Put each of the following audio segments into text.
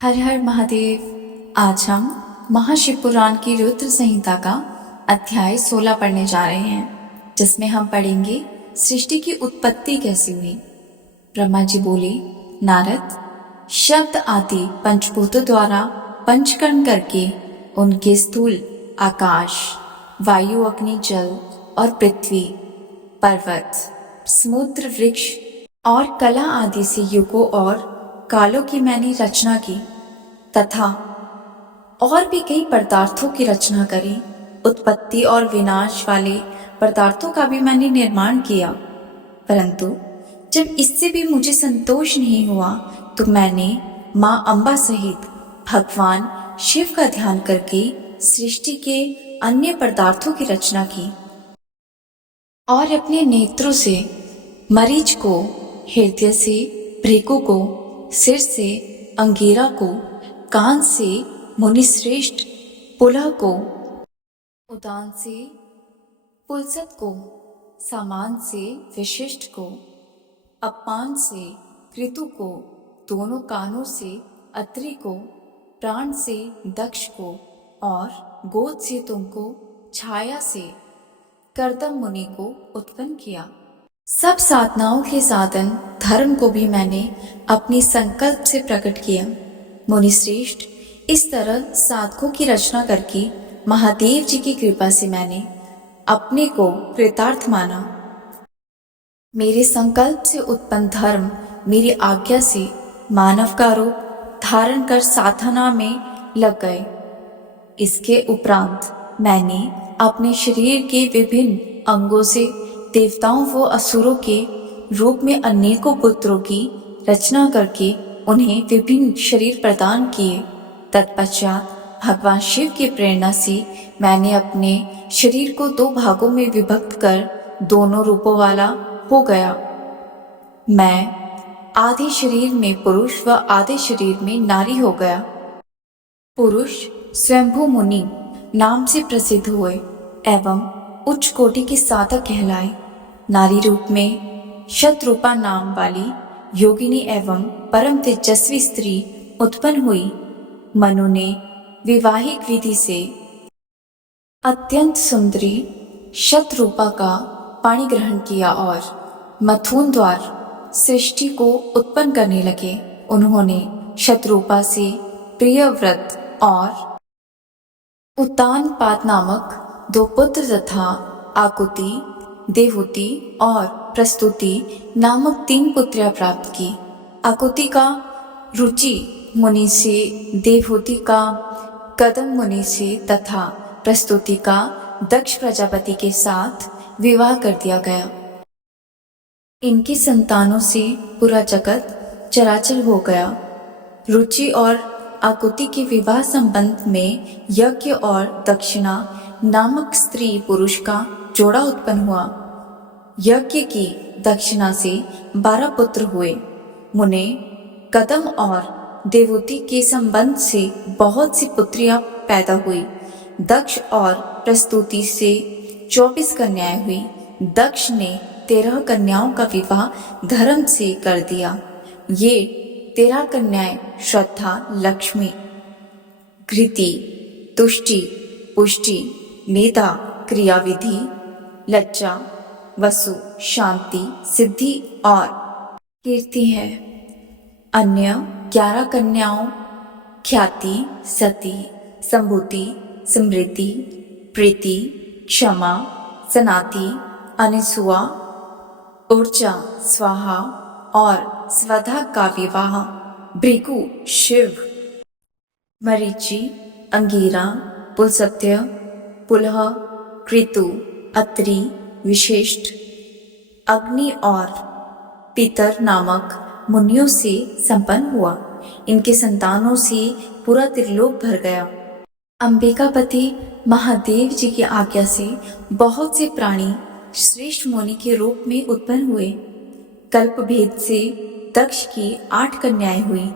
हर हर महादेव। आज हम महाशिव पुराण की रुद्र संहिता का अध्याय 16 पढ़ने जा रहे हैं, जिसमें हम पढ़ेंगे सृष्टि की उत्पत्ति कैसी हुई। ब्रह्मा जी बोले, नारद, शब्द आदि पंचभूतों द्वारा पंचकर्म करके उनके स्थूल आकाश, वायु, अग्नि, जल और पृथ्वी, पर्वत, समुद्र, वृक्ष और कला आदि से युगों और कालों की मैंने रचना की तथा और भी कई पदार्थों की रचना करी। उत्पत्ति और विनाश वाले पदार्थों का भी मैंने निर्माण किया, परंतु जब इससे भी मुझे संतोष नहीं हुआ तो मैंने माँ अम्बा सहित भगवान शिव का ध्यान करके सृष्टि के अन्य पदार्थों की रचना की और अपने नेत्रों से मरीच को, हृदय से भृगु को, सिर से अंगीरा को, कान से मुनिश्रेष्ठ पुलह को, उदान से पुलसत को, सामान से विशिष्ट को, अपान से कृतु को, दोनों कानों से अत्रि को, प्राण से दक्ष को और गोद से तुमको, छाया से कर्दम मुनि को उत्पन्न किया। सब साधनाओं के साधन धर्म को भी मैंने अपनी संकल्प से प्रकट किया। मुनिश्रेष्ठ, इस तरह साधकों की रचना करके महादेव जी की कृपा से मैंने अपने को कृतार्थ माना। मेरे संकल्प से उत्पन्न धर्म मेरी आज्ञा से मानव का रूप धारण कर साधना में लग गए। इसके उपरांत मैंने अपने शरीर के विभिन्न अंगों से देवताओं व असुरों के रूप में अनेकों पुत्रों की रचना करके उन्हें विभिन्न शरीर प्रदान किए। तत्पश्चात भगवान शिव की प्रेरणा से मैंने अपने शरीर को दो भागों में विभक्त कर दोनों रूपों वाला हो गया। मैं आधे शरीर में पुरुष व आधे शरीर में नारी हो गया। पुरुष स्वयंभू मुनि नाम से प्रसिद्ध हुए एवं उच्च कोटि के साधक कहलाए। नारी रूप में शतरूपा नाम वाली योगिनी एवं परम तेजस्वी स्त्री उत्पन्न हुई। मनु ने विवाहिक विधि से अत्यंत सुंदरी शतरूपा का पाणी ग्रहण किया और मथुन द्वार सृष्टि को उत्पन्न करने लगे। उन्होंने शतरूपा से प्रियव्रत और उत्तानपाद नामक दो पुत्र तथा आकुति, देवहूति और प्रस्तुति नामक 3 पुत्रियां प्राप्त की। आकुति का रुचि मुनि से, देवहूति का कदम मुनि से तथा प्रस्तुति का दक्ष प्रजापति के साथ विवाह कर दिया गया। इनकी संतानों से पूरा जगत चराचर हो गया। रुचि और आकुति के विवाह संबंध में यज्ञ और दक्षिणा नामक स्त्री पुरुष का जोड़ा उत्पन्न हुआ। यज्ञ की दक्षिणा से 12 पुत्र हुए। मुने कदम और देवहूति के संबंध से बहुत सी पुत्रियां पैदा हुई। दक्ष और प्रस्तुति से 24 कन्याएं हुई। दक्ष ने 13 कन्याओं का विवाह धर्म से कर दिया। ये 13 कन्याएं श्रद्धा, लक्ष्मी, घृति, तुष्टि, पुष्टि, मेधा, क्रियाविधि, लज्जा, वसु, शांति, सिद्धि और कीर्ति है। अन्य 11 कन्याओं ख्याति, सती, संभूति, स्मृति, प्रीति, क्षमा, सनाति, अनिसुआ, ऊर्जा, स्वाहा और स्वधा का विवाह भृगु, शिव, मरीचि, अंगीरा, पुलसत्य, पुलह, कृतु, अत्रि, विशिष्ट, अग्नि और पितर नामक मुनियों से संपन्न हुआ। इनके संतानों से पूरा त्रिलोक भर गया। अंबिकापति महादेव जी की आज्ञा से बहुत से प्राणी श्रेष्ठ मुनि के रूप में उत्पन्न हुए। कल्प भेद से दक्ष की 8 कन्याएं हुई।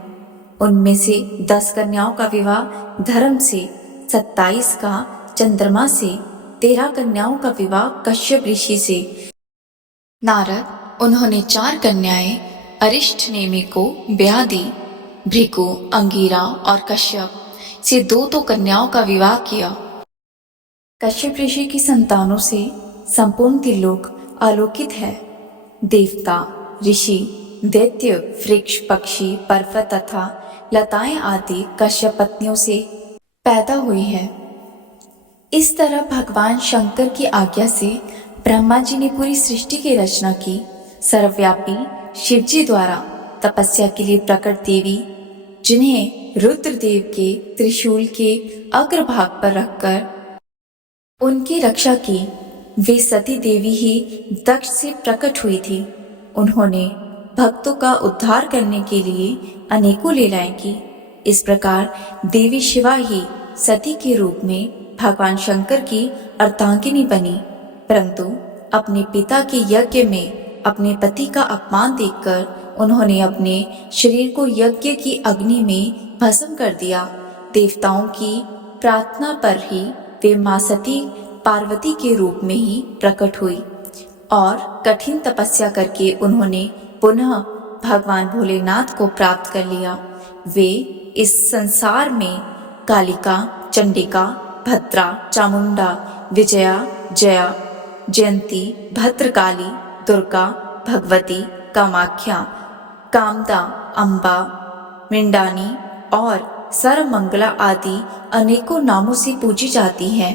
उनमें से 10 कन्याओं का विवाह धर्म से, 27 का चंद्रमा से, 13 कन्याओं का विवाह कश्यप ऋषि से। नारद, उन्होंने 4 कन्याएं अरिष्ट नेमि को ब्याह दी। भृगु, अंगिरा और कश्यप से दो कन्याओं का विवाह किया। कश्यप ऋषि की संतानों से संपूर्ण त्रिलोक आलोकित है। देवता, ऋषि, दैत्य, वृक्ष, पक्षी, पर्वत तथा लताएं आदि कश्यप पत्नियों से पैदा हुई है। इस तरह भगवान शंकर की आज्ञा से ब्रह्मा जी ने पूरी सृष्टि की रचना की। सर्वव्यापी शिव जी द्वारा तपस्या के लिए प्रकट देवी, जिन्हें रुद्रदेव के त्रिशूल के अग्रभाग पर रखकर उनकी रक्षा की, वे सती देवी ही दक्ष से प्रकट हुई थी। उन्होंने भक्तों का उद्धार करने के लिए अनेकों लीलाएं की। इस प्रकार देवी शिवा ही सती के रूप में भगवान शंकर की अर्धांगिनी बनी, परंतु अपने पिता के यज्ञ में अपने पति का अपमान देखकर उन्होंने अपने शरीर को यज्ञ की अग्नि में भस्म कर दिया। देवताओं की प्रार्थना पर ही वे मां सती पार्वती के रूप में ही प्रकट हुई और कठिन तपस्या करके उन्होंने पुनः भगवान भोलेनाथ को प्राप्त कर लिया। वे इस संसार में कालिका, चंडिका, भद्रा, चामुंडा, विजया, जया, जयंती, भद्रकाली, दुर्गा, भगवती, कामाख्या, कामदा, अम्बा, मृंडानी और सर्वमंगला आदि अनेकों नामों से पूजी जाती हैं।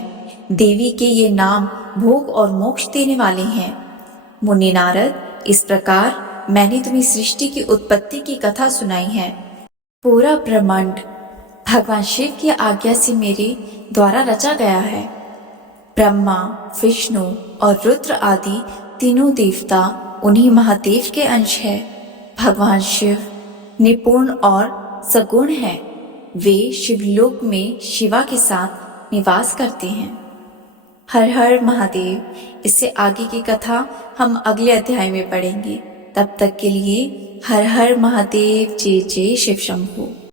देवी के ये नाम भोग और मोक्ष देने वाले हैं। मुनि नारद, इस प्रकार मैंने तुम्हें सृष्टि की उत्पत्ति की कथा सुनाई है। पूरा ब्रह्मांड भगवान शिव की आज्ञा से मेरे द्वारा रचा गया है। ब्रह्मा, विष्णु और रुद्र आदि तीनों देवता उन्हीं महादेव के अंश है। भगवान शिव निपुण और सगुण हैं। वे शिवलोक में शिवा के साथ निवास करते हैं। हर हर महादेव। इससे आगे की कथा हम अगले अध्याय में पढ़ेंगे। तब तक के लिए हर हर महादेव। जय जय शिव शंभू।